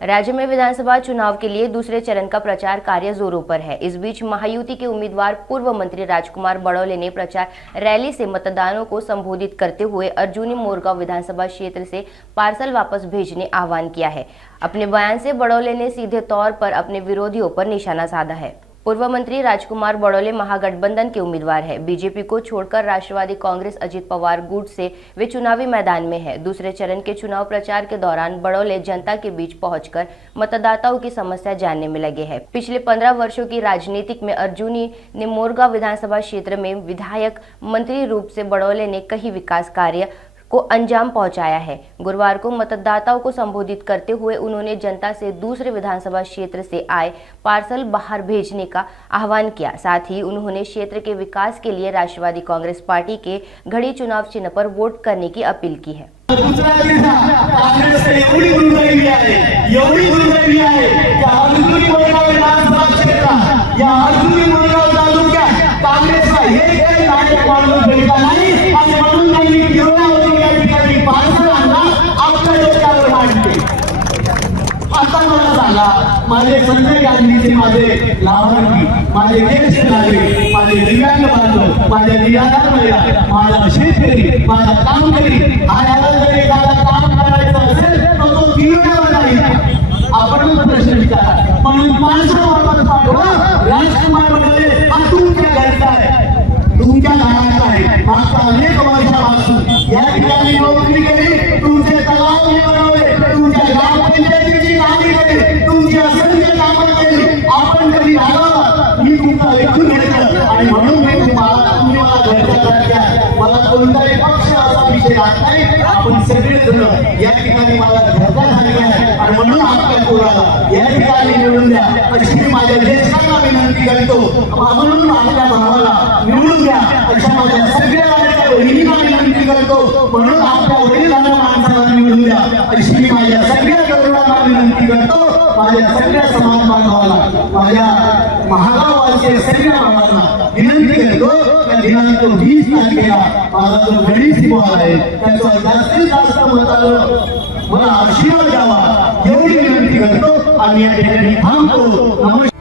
राज्य में विधानसभा चुनाव के लिए दूसरे चरण का प्रचार कार्य जोरों पर है। इस बीच महायुति के उम्मीदवार पूर्व मंत्री राजकुमार बड़ौले ने प्रचार रैली से मतदाताओं को संबोधित करते हुए अर्जुनी मोरगांव विधानसभा क्षेत्र से पार्सल वापस भेजने आह्वान किया है। अपने बयान से बड़ौले ने सीधे तौर पर अपने विरोधियों पर निशाना साधा है। पूर्व मंत्री राजकुमार बड़ौले महागठबंधन के उम्मीदवार है। बीजेपी को छोड़कर राष्ट्रवादी कांग्रेस अजित पवार गुट से वे चुनावी मैदान में है। दूसरे चरण के चुनाव प्रचार के दौरान बड़ौले जनता के बीच पहुंचकर मतदाताओं की समस्या जानने में लगे हैं। पिछले 15 वर्षों की राजनीतिक में अर्जुनी ने मोरगांव विधानसभा क्षेत्र में विधायक मंत्री रूप से बड़ौले ने कई विकास कार्य को अंजाम पहुंचाया है। गुरुवार को मतदाताओं को संबोधित करते हुए उन्होंने जनता से दूसरे विधानसभा क्षेत्र से आए पार्सल बाहर भेजने का आह्वान किया। साथ ही उन्होंने क्षेत्र के विकास के लिए राष्ट्रवादी कांग्रेस पार्टी के घड़ी चुनाव चिन्ह पर वोट करने की अपील की है। माझे संजय गांधीचे माझे लाभार्थी, माझे ज्येष्ठ नागरिक, माझे दिव्यांग बांधव, माझ्या निराधार महिला, माझा शेतकरी, माझा कामकरी, याला जर एखादा काम करायचं असेल तर तो दिव्यांग नाही। आपण प्रश्न विचारा म्हणून माणसं वापस पाठवा। राजकुमार बडौले हा तुमच्या घरचा आहे, तुमच्या घराचा आहे। मागच्या अनेक वर्षापासून या ठिकाणी नोकरी केली, तुमचे तलाव बनवले, तुमच्या ग्रामपंचायतीची कामे केली, तुमच्या सर्व कामं केली। आपण कधी आला मी तुमचा ऐकून घेतलं आणि म्हणून मी तुम्ही मला घरच्या घरच्या मला कोणताही पक्ष असा विषय राहत नाही। आपण सगळे जण या ठिकाणी मला घरचा झालेला आहे आणि म्हणून आपल्या पोराला या ठिकाणी निवडून द्या अशी माझ्या ज्येष्ठांना विनंती करतो। म्हणून आपल्या भावाला निवडून द्या अशा माझ्या सगळ्या वडिलांना विनंती करतो। म्हणून आपल्या वडिलांना माणसाला निवडून द्या अशी माझ्या सगळ्या तरुणांना विनंती करतो। माझ्या सगळ्या समाज बांधवांना, माझ्या महागावाचे सगळ्या भावांना विनंती करतो। दिनांक 20 तारखेला माझा जो घडी सोहळा आहे त्याचा जास्तीत जास्त मतांवर मला आशीर्वाद द्यावा एवढी विनंती करतो आणि या ठिकाणी थांबतो। नमस्कार।